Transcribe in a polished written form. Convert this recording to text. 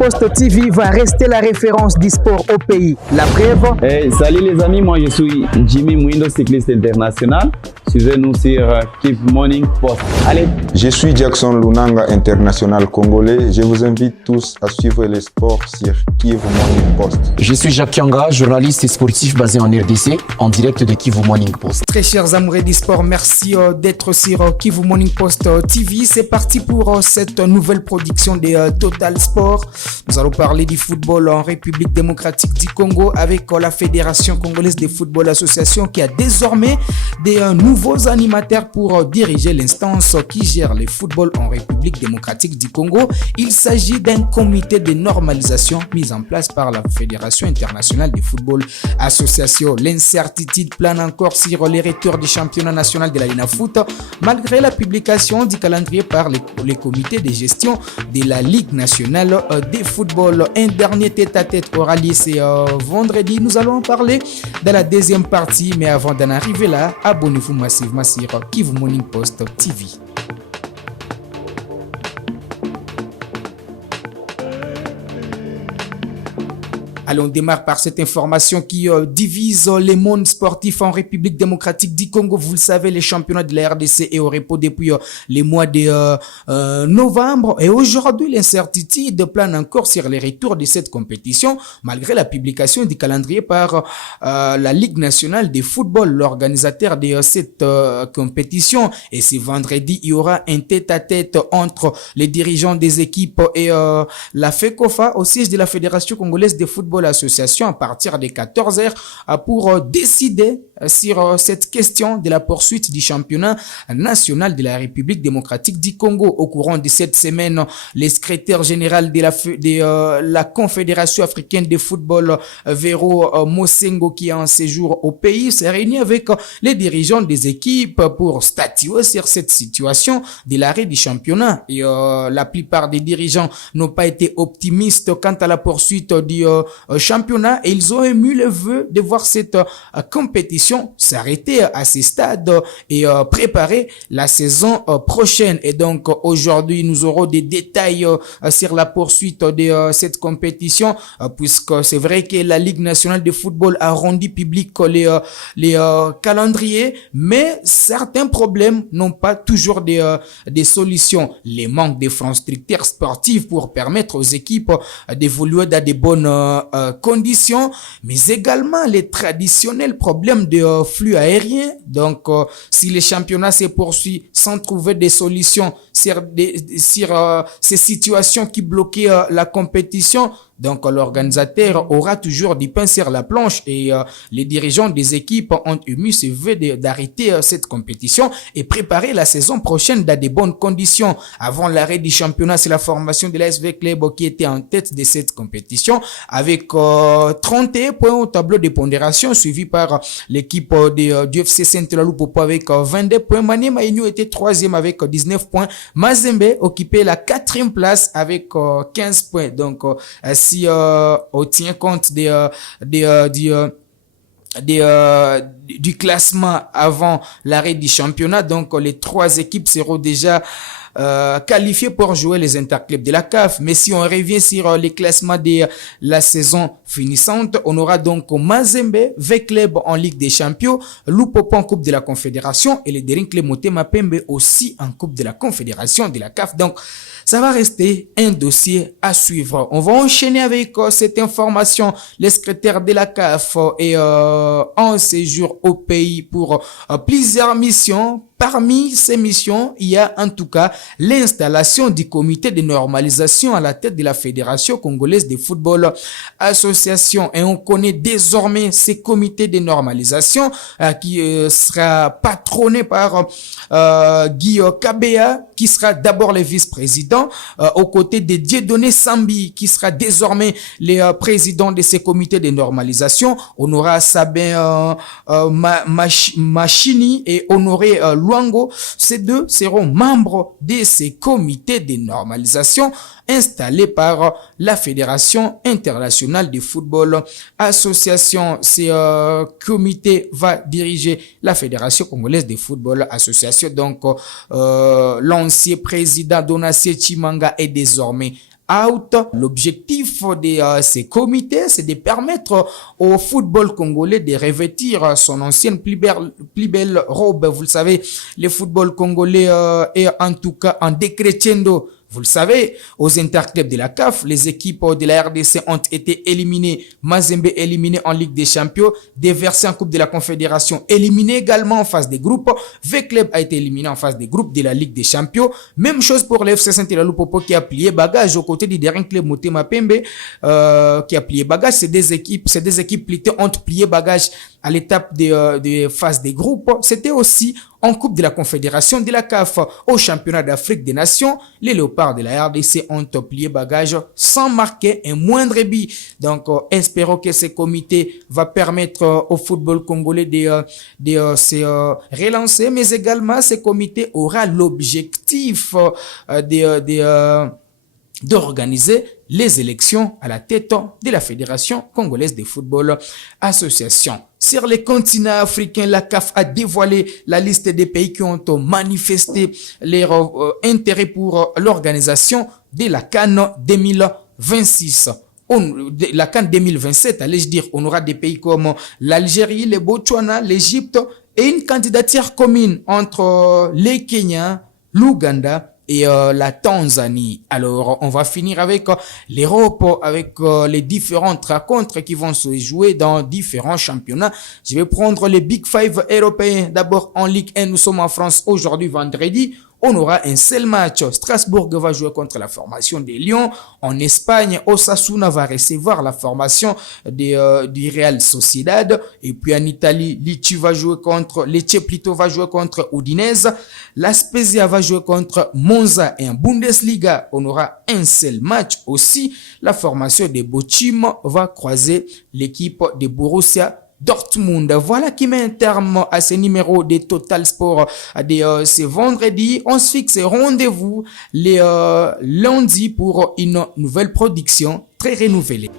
Post TV va rester la référence du sport au pays. La preuve. Hey, salut les amis, moi je suis Jimmy Mwindo, cycliste international. Suivez-nous sur Kivu Morning Post. Allez. Je suis Jackson Lunanga, international congolais. Je vous invite tous à suivre les sports sur Kivu Morning Post. Je suis Jacques Yanga, journaliste et sportif basé en RDC, en direct de Kivu Morning Post. Très chers amoureux du sport, merci d'être sur Kivu Morning Post TV. C'est parti pour cette nouvelle production de Total Sport. Nous allons parler du football en République démocratique du Congo avec la Fédération congolaise de football association qui a désormais des nouveaux animateurs pour diriger l'instance qui gère le football en République démocratique du Congo. Il s'agit d'un comité de normalisation mis en place par la Fédération internationale de football association. L'incertitude plane encore sur les retours du championnat national de la Linafoot malgré la publication du calendrier par les comités de gestion de la Ligue nationale de football. Un dernier tête-à-tête aura lieu ce vendredi. Nous allons en parler dans la deuxième partie, mais avant d'en arriver là, abonnez-vous massivement sur Kivu Morning Post TV. Allez, on démarre par cette information qui divise les mondes sportifs en République démocratique du Congo. Vous le savez, les championnats de la RDC est au repos depuis les mois de novembre. Et aujourd'hui, l'incertitude plane encore sur les retours de cette compétition, malgré la publication du calendrier par la Ligue nationale de football, l'organisateur de cette compétition. Et ce vendredi, il y aura un tête-à-tête entre les dirigeants des équipes et la FECOFA au siège de la Fédération congolaise de football association à partir de 14h pour décider sur cette question de la poursuite du championnat national de la République démocratique du Congo. Au courant de cette semaine, le secrétaire général de la Confédération africaine de football, Vero Mosengo, qui est en séjour au pays, s'est réuni avec les dirigeants des équipes pour statuer sur cette situation de l'arrêt du championnat. Et la plupart des dirigeants n'ont pas été optimistes quant à la poursuite du championnat et ils ont émis le vœu de voir cette compétition s'arrêter à ce stade et préparer la saison prochaine. Et donc aujourd'hui nous aurons des détails sur la poursuite de cette compétition puisque c'est vrai que la Ligue nationale de football a rendu public les calendriers, mais certains problèmes n'ont pas toujours des solutions. Les manques d'infrastructures sportives pour permettre aux équipes d'évoluer dans de bonnes conditions, mais également les traditionnels problèmes de flux aérien. Donc, si les championnats se poursuivent sans trouver des solutions sur ces situations qui bloquaient la compétition, donc l'organisateur aura toujours du pain sur la planche et les dirigeants des équipes ont émis ce vœu d'arrêter cette compétition et préparer la saison prochaine dans de bonnes conditions. Avant l'arrêt du championnat, c'est la formation de l'ASV Club qui était en tête de cette compétition avec 31 points au tableau de pondération, suivi par l'équipe du FC Saint-Lalou avec 22 points. Mané Maïnou était troisième avec 19 points. Mazembe occupait la 4e place avec 15 points. Donc, si on tient compte du classement avant l'arrêt du championnat, donc les 3 équipes seront déjà qualifiés pour jouer les interclubs de la CAF. Mais si on revient sur les classements de la saison finissante, on aura donc Mazembe, V-Club en Ligue des Champions, Lupopo en Coupe de la Confédération et les Derinkle Motema Pembe aussi en Coupe de la Confédération de la CAF. Donc, ça va rester un dossier à suivre. On va enchaîner avec cette information. Le secrétaire de la CAF est en séjour au pays pour plusieurs missions. Parmi ces missions, il y a en tout cas l'installation du comité de normalisation à la tête de la Fédération congolaise de football association. Et on connaît désormais ces comités de normalisation qui sera patronné par Guy Kabea, qui sera d'abord le vice-président, aux côtés de Dieudonné Sambi, qui sera désormais le président de ces comités de normalisation. On aura Sabin Machini et Honoré Luango. Ces deux seront membres de ces comités de normalisation installés par la Fédération internationale de football association. Ce comité va diriger la Fédération congolaise de football association. Donc, l'ancien président Donatien Chimanga est désormais out. L'objectif de ces comités, c'est de permettre au football congolais de revêtir son ancienne plus belle robe. Vous le savez, le football congolais est en tout cas en décrescendo. Vous le savez, aux interclubs de la CAF, les équipes de la RDC ont été éliminées. Mazembe éliminé en Ligue des Champions, déversé en Coupe de la Confédération, éliminé également en phase des groupes. V-Club a été éliminé en phase des groupes de la Ligue des Champions. Même chose pour le FC Saint-Hilaire-Lupopo qui a plié bagage aux côtés du dernier club Motema Pembe qui a plié bagage. Ces deux équipes plutôt ont plié bagage à l'étape de phase des groupes. C'était aussi en Coupe de la Confédération de la CAF. Au championnat d'Afrique des Nations, les Léopards de la RDC ont plié bagage sans marquer un moindre but. Donc, espérons que ce comité va permettre au football congolais de se relancer, mais également ce comité aura l'objectif d'organiser les élections à la tête de la Fédération congolaise de football association. Sur les continents africains, la CAF a dévoilé la liste des pays qui ont manifesté leur intérêt pour l'organisation de la CAN 2026. La CAN 2027, allais-je dire, on aura des pays comme l'Algérie, le Botswana, l'Égypte et une candidature commune entre les Kenyans, l'Ouganda et la Tanzanie. Alors, on va finir avec l'Europe, avec les différentes rencontres qui vont se jouer dans différents championnats. Je vais prendre les Big Five européens. D'abord, en Ligue 1, nous sommes en France aujourd'hui, vendredi. On aura un seul match. Strasbourg va jouer contre la formation des Lions. En Espagne, Osasuna va recevoir la formation du Real Sociedad. Et puis en Italie, Lecce va jouer contre Udinese. La Spezia va jouer contre Monza. Et en Bundesliga, on aura un seul match aussi. La formation de Bochum va croiser l'équipe de Borussia Dortmund. Voilà qui met un terme à ce numéro de Total Sport de ce vendredi. On se fixe rendez-vous les lundis pour une nouvelle production très renouvelée.